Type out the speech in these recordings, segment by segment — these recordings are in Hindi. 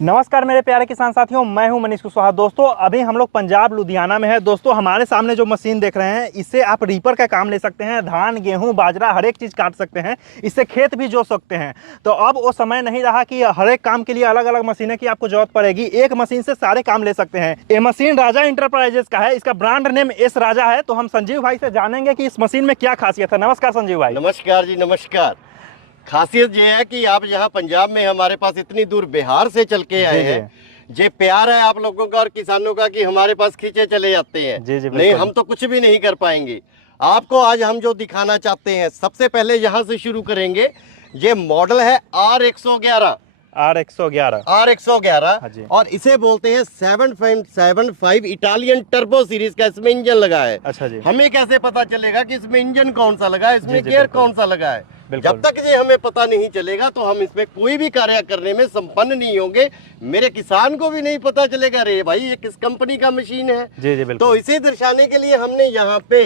नमस्कार मेरे प्यारे किसान साथियों, मैं हूं मनीष कुशवाहा। दोस्तों अभी हम लोग पंजाब लुधियाना में है। दोस्तों हमारे सामने जो मशीन देख रहे हैं, इससे आप रीपर का काम ले सकते हैं। धान, गेहूं, बाजरा हर एक चीज़ काट सकते हैं। इससे खेत भी जोत सकते हैं। तो अब वो समय नहीं रहा कि हर एक काम के लिए अलग अलग मशीनें की आपको जरूरत पड़ेगी। एक मशीन से सारे काम ले सकते हैं। ये मशीन राजा इंटरप्राइजेस का है। इसका ब्रांड नेम एस राजा है। तो हम संजीव भाई से जानेंगे कि इस मशीन में क्या खासियत है। नमस्कार संजीव भाई। नमस्कार जी, नमस्कार। खासियत ये है कि आप यहाँ पंजाब में हमारे पास इतनी दूर बिहार से चल के आए हैं। ये प्यार है आप लोगों का और किसानों का कि हमारे पास खींचे चले जाते हैं। नहीं, हम तो कुछ भी नहीं कर पाएंगे। आपको आज हम जो दिखाना चाहते हैं, सबसे पहले यहाँ से शुरू करेंगे। ये मॉडल है R111 और इसे बोलते हैं 7.75 इटालियन टर्बो सीरीज का इसमें इंजन लगा है। अच्छा जी। हमें कैसे पता चलेगा कि इसमें इंजन कौन सा लगा है, इसमें गियर कौन सा लगा है? जब तक ये हमें पता नहीं चलेगा तो हम इसमें कोई भी कार्य करने में संपन्न नहीं होंगे। मेरे किसान को भी नहीं पता चलेगा रे भाई ये किस कंपनी का मशीन है। जी जी, तो इसे दर्शाने के लिए हमने यहाँ पे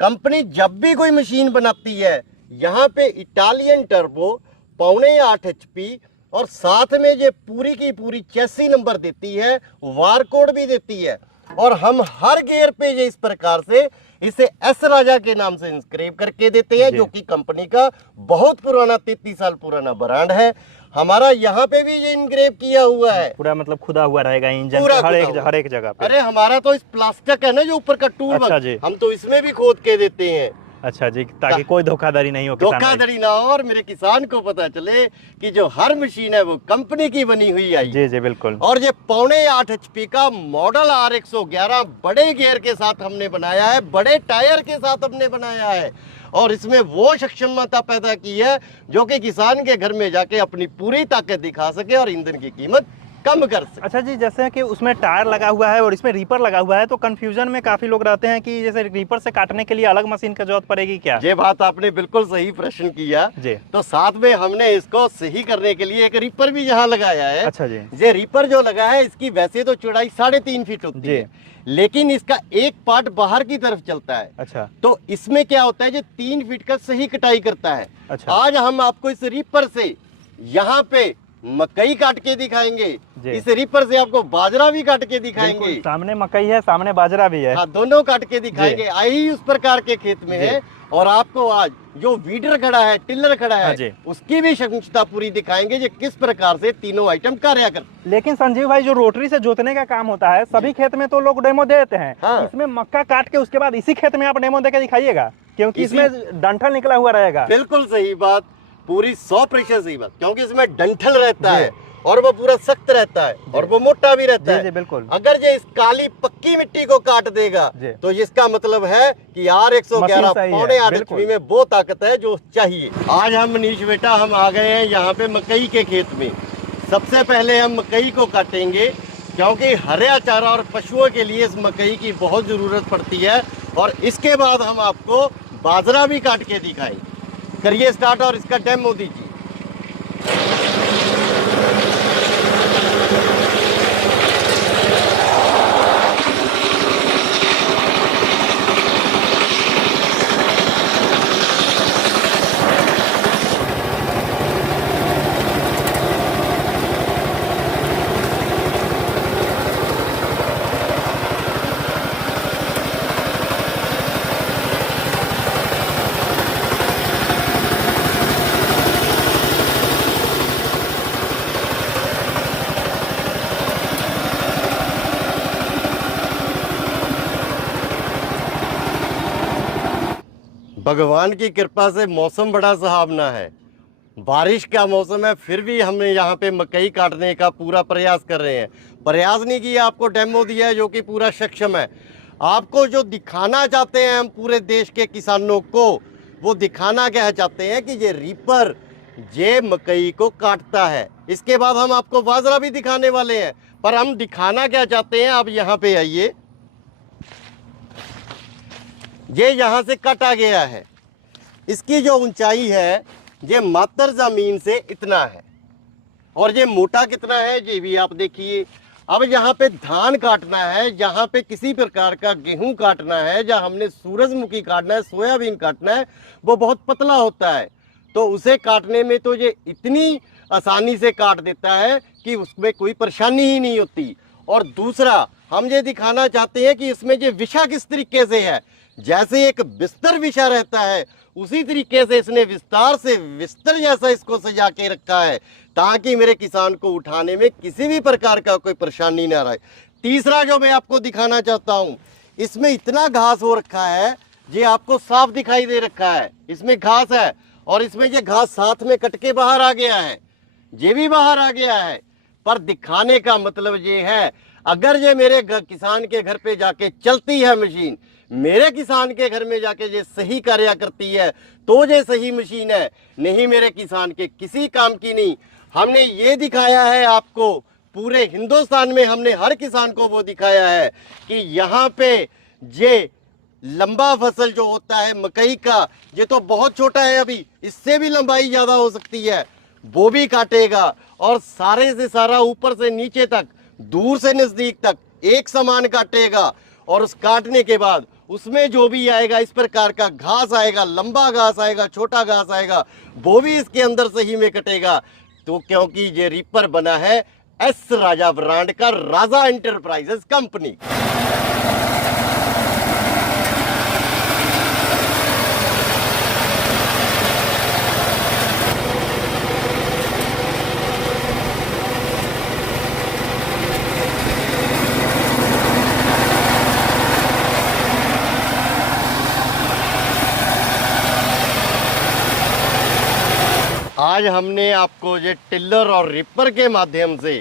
कंपनी जब भी कोई मशीन बनाती है, यहाँ पे इटालियन टर्बो 7.5 HP और साथ में ये पूरी की पूरी चेसी नंबर देती है, वार कोड भी देती है। और हम हर गियर पे ये इस प्रकार से इसे एस राजा के नाम से इंस्क्राइब करके देते हैं, जो कि कंपनी का बहुत पुराना 33 साल पुराना ब्रांड है। हमारा यहाँ पे भी ये इंग्रेव किया हुआ है, पूरा मतलब खुदा हुआ रहेगा इंजन हर एक जगह पे। अरे हमारा तो इस प्लास्टिक है ना जो ऊपर का टूल, अच्छा जी। हम तो इसमें भी खोद के देते हैं। अच्छा जी, ताकि कोई धोखाधड़ी नहीं हो, धोखाधड़ी ना हो और मेरे किसान को पता चले कि जो हर मशीन है वो कंपनी की बनी हुई आई। जी जी बिल्कुल। और ये 7.5 HP का मॉडल R111 बड़े गियर के साथ हमने बनाया है, बड़े टायर के साथ हमने बनाया है और इसमें वो सक्षमता पैदा की है जो कि किसान के घर में जाके अपनी पूरी ताकत दिखा सके और ईंधन की कीमत कम कर सके। अच्छा जी, जैसे कि उसमें टायर लगा हुआ है और इसमें रीपर लगा हुआ है, तो कंफ्यूजन में काफी लोग रहते हैं कि जैसे रीपर से काटने के लिए अलग मशीन की जरूरत पड़ेगी क्या? ये बात आपने बिल्कुल सही प्रश्न किया जी। तो साथ में हमने इसको सही करने के लिए एक रीपर भी यहाँ लगाया है। अच्छा जी। ये रीपर जो लगा है इसकी वैसे तो चौड़ाई 3.5 फीट होती है, लेकिन इसका एक पार्ट बाहर की तरफ चलता है। अच्छा। तो इसमें क्या होता है, ये 3 फीट का सही कटाई करता है। अच्छा। आज हम आपको इस रीपर से यहाँ पे मकई काट के दिखाएंगे, इस रीपर से आपको बाजरा भी काट के दिखाएंगे। सामने मकई है, सामने बाजरा भी है। हाँ, दोनों काट के दिखाएंगे। आई उस प्रकार के खेत में है और आपको आज जो वीडर खड़ा है, टिलर खड़ा है, उसकी भी क्षमता पूरी दिखाएंगे जो किस प्रकार से तीनों आइटम कार्य करते। लेकिन संजीव भाई, जो रोटरी से जोतने का काम होता है सभी खेत में तो लोग डेमो दे देते हैं। हाँ। इसमें मक्का काट के उसके बाद इसी खेत में आप डेमो देकर दिखाइएगा, क्योंकि इसमें डंठल निकला हुआ रहेगा। बिल्कुल सही बात, पूरी 100% सही बात, क्योंकि इसमें डंठल रहता है और वो पूरा सख्त रहता है और वो मोटा भी रहता है। बिल्कुल। अगर ये इस काली पक्की मिट्टी को काट देगा तो इसका मतलब है कि R111 7.5 HP में वो ताकत है जो चाहिए। आज हम मनीष बेटा हम आ गए हैं यहाँ पे मकई के खेत में। सबसे पहले हम मकई को काटेंगे क्योंकि हरा चारा और पशुओं के लिए इस मकई की बहुत जरूरत पड़ती है और इसके बाद हम आपको बाजरा भी काट के दिखाएंगे। करिए स्टार्ट और इसका डेमो दीजिए। भगवान की कृपा से मौसम बड़ा सुहावना है, बारिश का मौसम है, फिर भी हमने यहाँ पे मकई काटने का पूरा प्रयास कर रहे हैं। प्रयास नहीं किया, आपको डेमो दिया है जो कि पूरा सक्षम है। आपको जो दिखाना चाहते हैं हम पूरे देश के किसानों को, वो दिखाना क्या चाहते हैं कि ये रीपर ये मकई को काटता है। इसके बाद हम आपको बाजरा भी दिखाने वाले हैं, पर हम दिखाना क्या चाहते हैं, आप यहाँ पे आइए। ये यहाँ से काटा गया है, इसकी जो ऊंचाई है ये मात्र जमीन से इतना है और ये मोटा कितना है ये भी आप देखिए। अब यहाँ पे धान काटना है, यहाँ पे किसी प्रकार का गेहूं काटना है, जहाँ हमने सूरजमुखी काटना है, सोयाबीन काटना है, वो बहुत पतला होता है, तो उसे काटने में तो ये इतनी आसानी से काट देता है कि उसमें कोई परेशानी ही नहीं होती। और दूसरा हम ये दिखाना चाहते हैं कि इसमें ये विषा किस तरीके से है, जैसे एक बिस्तर विषा रहता है उसी तरीके से इसने विस्तार से बिस्तर जैसा इसको सजा के रखा है, ताकि मेरे किसान को उठाने में किसी भी प्रकार का कोई परेशानी ना रहे। तीसरा जो मैं आपको दिखाना चाहता हूँ, इसमें इतना घास हो रखा है, ये आपको साफ दिखाई दे रखा है, इसमें घास है और इसमें ये घास साथ में कट के बाहर आ गया है, ये भी बाहर आ गया है। पर दिखाने का मतलब ये है, अगर ये मेरे किसान के घर पे जाके चलती है मशीन, मेरे किसान के घर में जाके ये सही कार्य करती है, तो ये सही मशीन है, नहीं मेरे किसान के किसी काम की नहीं। हमने ये दिखाया है आपको, पूरे हिंदुस्तान में हमने हर किसान को वो दिखाया है कि यहाँ पे ये लंबा फसल जो होता है मकई का, ये तो बहुत छोटा है, अभी इससे भी लंबाई ज्यादा हो सकती है, वो भी काटेगा और सारे से सारा ऊपर से नीचे तक, दूर से नजदीक तक एक समान काटेगा। और उस काटने के बाद उसमें जो भी आएगा इस प्रकार का घास आएगा, लंबा घास आएगा, छोटा घास आएगा, वो भी इसके अंदर सही में कटेगा। तो क्योंकि ये रीपर बना है एस राजा ब्रांड का, राजा एंटरप्राइजेस कंपनी। आज हमने आपको ये टिल्लर और रिपर के माध्यम से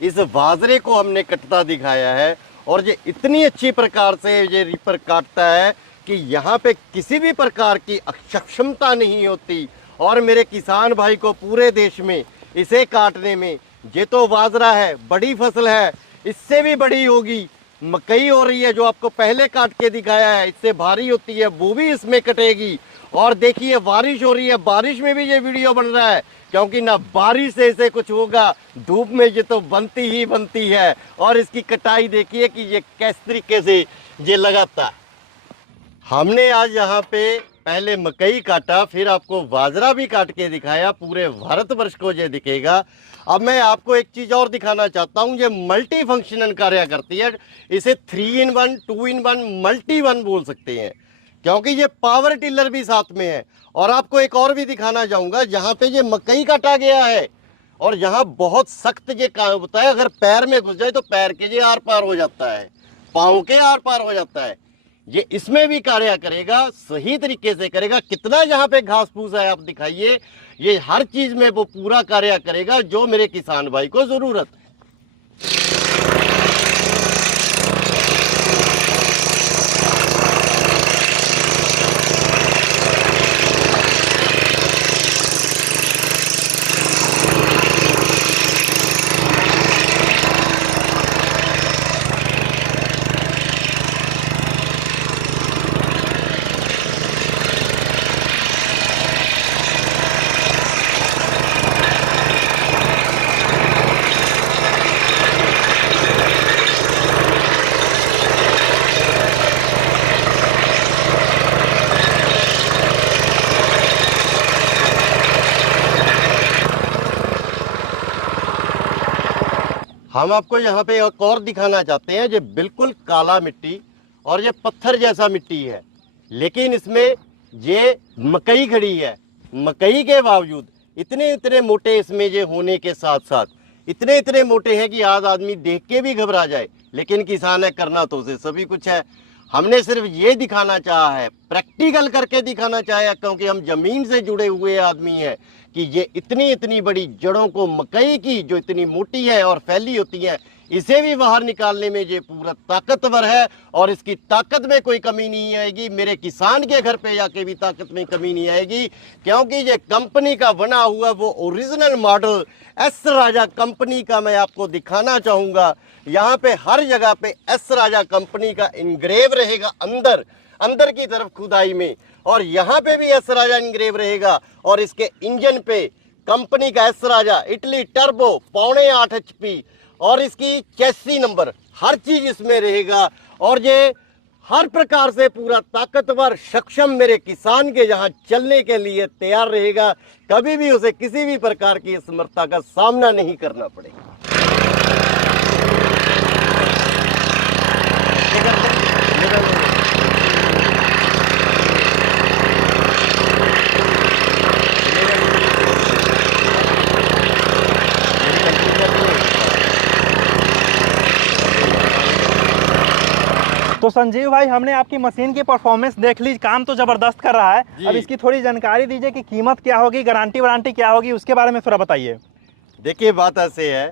इस बाजरे को हमने कटता दिखाया है, और ये इतनी अच्छी प्रकार से ये रिपर काटता है कि यहाँ पे किसी भी प्रकार की अक्षमता नहीं होती। और मेरे किसान भाई को पूरे देश में इसे काटने में, ये तो बाजरा है, बड़ी फसल है, इससे भी बड़ी होगी मकई हो रही है जो आपको पहले काट के दिखाया है, इससे भारी होती है, वो भी इसमें कटेगी। और देखिए बारिश हो रही है, बारिश में भी ये वीडियो बन रहा है, क्योंकि ना बारिश से इसे कुछ होगा, धूप में ये तो बनती ही बनती है। और इसकी कटाई देखिए कि ये किस तरीके से ये लगाता है। हमने आज यहाँ पे पहले मकई काटा, फिर आपको बाजरा भी काट के दिखाया, पूरे भारतवर्ष को ये दिखेगा। अब मैं आपको एक चीज और दिखाना चाहता हूँ, ये मल्टी फंक्शनल कार्य करती है, इसे 3 in 1, 2 in 1, मल्टी 1 बोल सकते हैं, क्योंकि ये पावर टिलर भी साथ में है। और आपको एक और भी दिखाना चाहूंगा, जहाँ पे ये मकई काटा गया है और यहाँ बहुत सख्त ये काम होता है, अगर पैर में घुस जाए तो पैर के ये आर पार हो जाता है, पाँव के आर पार हो जाता है। ये इसमें भी कार्य करेगा, सही तरीके से करेगा। कितना यहाँ पे घास फूस है आप दिखाइए, ये हर चीज में वो पूरा कार्य करेगा जो मेरे किसान भाई को जरूरत है। हम आपको यहाँ पे एक और दिखाना चाहते हैं, ये बिल्कुल काला मिट्टी और ये पत्थर जैसा मिट्टी है, लेकिन इसमें ये मकई खड़ी है। मकई के बावजूद इतने इतने मोटे इसमें ये होने के साथ साथ इतने इतने मोटे हैं कि आज आदमी देख के भी घबरा जाए, लेकिन किसान है, करना तो उसे सभी कुछ है। हमने सिर्फ ये दिखाना चाहा है, प्रैक्टिकल करके दिखाना चाहा, क्योंकि हम जमीन से जुड़े हुए आदमी हैं, कि ये इतनी इतनी बड़ी जड़ों को मकई की जो इतनी मोटी है और फैली होती है, इसे भी बाहर निकालने में ये पूरा ताकतवर है और इसकी ताकत में कोई कमी नहीं आएगी। मेरे किसान के घर पे जाके भी ताकत में कमी नहीं आएगी, क्योंकि ये कंपनी का बना हुआ वो ओरिजिनल मॉडल एस राजा कंपनी का मैं आपको दिखाना चाहूँगा। यहाँ पे हर जगह पे एस राजा कंपनी का इंग्रेव रहेगा अंदर की तरफ खुदाई में, और यहाँ पे भी एस राजा इंग्रेव रहेगा। और इसके इंजन पे कंपनी का एस राजा इटली टर्बो 8.5 HP और इसकी चेसी नंबर, हर चीज इसमें रहेगा। और ये हर प्रकार से पूरा ताकतवर सक्षम मेरे किसान के यहाँ चलने के लिए तैयार रहेगा, कभी भी उसे किसी भी प्रकार की असमर्थता का सामना नहीं करना पड़ेगा। तो संजीव भाई, हमने आपकी मशीन की परफॉर्मेंस देख ली, काम तो जबरदस्त कर रहा है। अब इसकी थोड़ी जानकारी दीजिए कि कीमत क्या होगी, गारंटी वारंटी क्या होगी, उसके बारे में थोड़ा बताइए। देखिए, बात ऐसे है,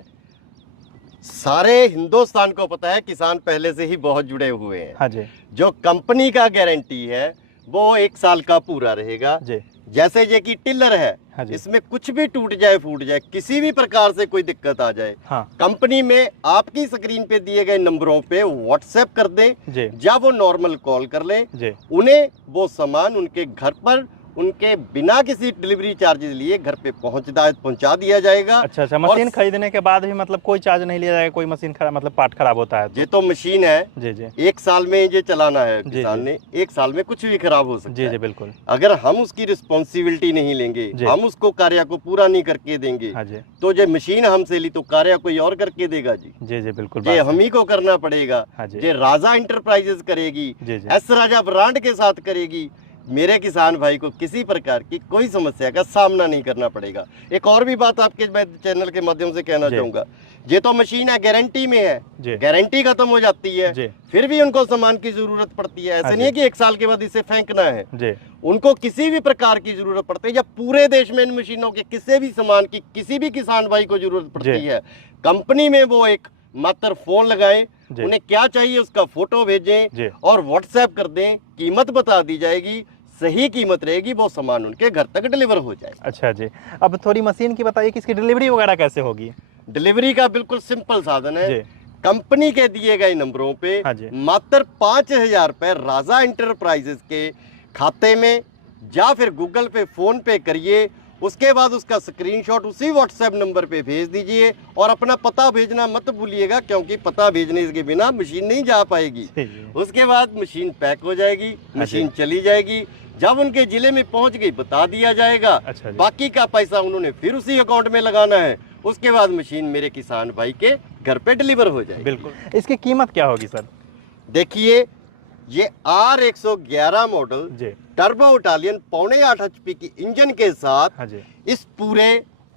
सारे हिंदुस्तान को पता है किसान पहले से ही बहुत जुड़े हुए हैं। हाँ जी। जो कंपनी का गारंटी है वो 1 साल का पूरा रहेगा जी। जैसे ये की टिलर है, हाँ, इसमें कुछ भी टूट जाए फूट जाए, किसी भी प्रकार से कोई दिक्कत आ जाए, हाँ, कंपनी में आपकी स्क्रीन पे दिए गए नंबरों पे व्हाट्सएप कर दें, या वो नॉर्मल कॉल कर लें, उन्हें वो सामान उनके घर पर उनके बिना किसी डिलीवरी चार्जेस लिए घर पे पहुंचा दिया जाएगा। अच्छा, मशीन खरीदने के बाद भी मतलब कोई चार्ज नहीं लिया जाएगा? कोई मशीन मतलब पार्ट खराब होता है ये तो मशीन है जी 1 साल में ये चलाना है किसान ने, 1 साल में कुछ भी खराब हो सकता है जी बिल्कुल। अगर हम उसकी रिस्पॉन्सिबिलिटी नहीं लेंगे, हम उसको कार्य को पूरा नहीं करके देंगे, तो ये मशीन हमसे ली तो कार्य कोई और करके देगा जी बिल्कुल। ये हम ही को करना पड़ेगा। ये राजा इंटरप्राइजेस करेगी, एस राजा ब्रांड के साथ करेगी। मेरे किसान भाई को किसी प्रकार की कोई समस्या का सामना नहीं करना पड़ेगा। एक और भी बात आपके मैं चैनल के माध्यम से कहना चाहूंगा, ये तो मशीन है गारंटी में है, गारंटी खत्म हो जाती है फिर भी उनको सामान की जरूरत पड़ती है। ऐसा नहीं है कि 1 साल के बाद इसे फेंकना है, उनको किसी भी प्रकार की जरूरत पड़ती है। या पूरे देश में इन मशीनों के किसी भी सामान की किसी भी किसान भाई को जरूरत पड़ती है, कंपनी में वो एक मात्र फोन लगाएं, उन्हें क्या चाहिए उसका फोटो भेजें और व्हाट्सएप कर दें, कीमत बता दी जाएगी, सही कीमत रहेगी, वो सामान उनके घर तक डिलीवर हो जाए। अच्छा जी, अब थोड़ी मशीन की बताइए कि इसकी डिलीवरी वगैरह कैसे होगी? डिलीवरी का बिल्कुल सिंपल साधन है, कंपनी के दिए गए नंबरों पे मात्र 5,000 रुपए राजा इंटरप्राइजेस के खाते में या फिर गूगल पे फोन पे करिए, उसके बाद उसका स्क्रीनशॉट उसी व्हाट्सएप नंबर पे भेज दीजिए और अपना पता भेजना मत भूलिएगा, क्योंकि पता भेजने के बिना मशीन नहीं जा पाएगी। उसके बाद मशीन पैक हो जाएगी, मशीन चली जाएगी, जब उनके जिले में पहुंच गई बता दिया जाएगा। बाकी का पैसा उन्होंने फिर उसी अकाउंट में लगाना है। उसके बाद मशीन मेरे किसान भाई के घर पे डिलीवर हो जाएगी। बिल्कुल। इसकी कीमत क्या होगी सर? देखिए, ये R111 model turbo Italian 8.5 HP की इंजन के साथ इस पूरे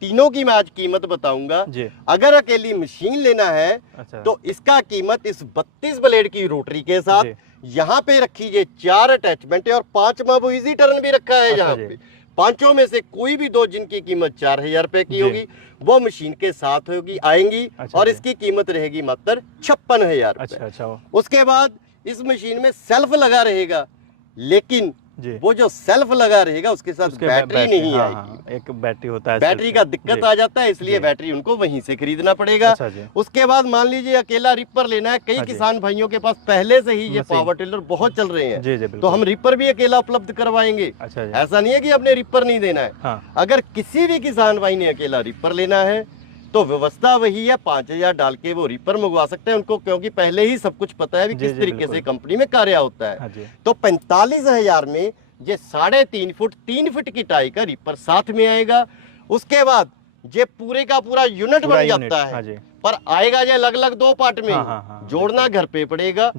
तीनों की मैं आज कीमत बताऊंगा। अगर अकेली मशीन लेना है तो इसका कीमत इस 32 ब्लेड की रोटरी के साथ, यहाँ पे रखी ये 4 अटैचमेंट है और 5वां वो इजी टर्न भी रखा है यहाँ पे, 5 में से कोई भी 2 जिनकी कीमत 4,000 रुपए की होगी वो मशीन के साथ होगी आएंगी और इसकी कीमत रहेगी मात्र 56,000 रुपए। उसके बाद इस मशीन में सेल्फ लगा रहेगा, लेकिन वो जो सेल्फ लगा रहेगा उसके साथ बैटरी नहीं आएगी। एक बैटरी होता है, बैटरी का दिक्कत आ जाता है, इसलिए बैटरी उनको वहीं से खरीदना पड़ेगा। उसके बाद मान लीजिए अकेला रिपर लेना है, कई किसान भाइयों के पास पहले से ही ये पावर टिलर बहुत चल रहे हैं, तो हम रिपर भी अकेला उपलब्ध करवाएंगे। ऐसा नहीं है कि आपने रिपर नहीं देना है। अगर किसी भी किसान भाई ने अकेला रिपर लेना है तो व्यवस्था वही है, 5,000 डाल के वो रिपर मंगवा सकते हैं उनको, क्योंकि पहले ही सब कुछ पता है भी किस तरीके से कंपनी में कार्य होता है। तो 45,000 में ये 3.5 फुट 3 फुट की टाई का रिपर साथ में आएगा। उसके बाद ये पूरे का पूरा यूनिट बन जाता है, पर आएगा ये अलग अलग 2 पार्ट में, जोड़ना घर पे पड़ेगा।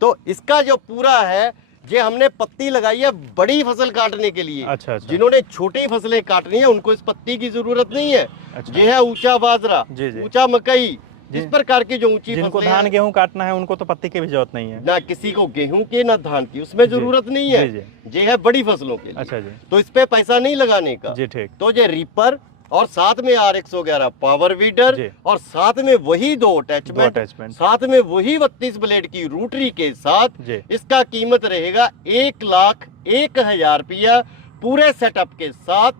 तो इसका जो पूरा है, ये हमने पत्ती लगाई है बड़ी फसल काटने के लिए। जिन्होंने छोटी फसलें काटनी है उनको इस पत्ती की जरूरत नहीं है। ये है ऊंचा बाजरा, ऊंचा मकई, जिस प्रकार की जो ऊंची जिनको धान गेहूं काटना है उनको तो पत्ती की भी जरूरत नहीं है, ना किसी को गेहूं के ना धान की, उसमें जरूरत नहीं है। ये है बड़ी फसलों के लिए, तो इस पे पैसा नहीं लगाने का। तो ये रिपर और साथ में R111 पावर वीडर और साथ में वही 2 अटैचमेंट, साथ में वही 32 ब्लेड की रोटरी के साथ, इसका कीमत रहेगा 1,01,000 रुपया पूरे सेटअप के साथ,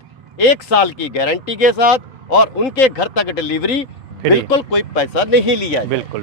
1 साल की गारंटी के साथ, और उनके घर तक डिलीवरी, बिल्कुल कोई पैसा नहीं लिया। बिल्कुल।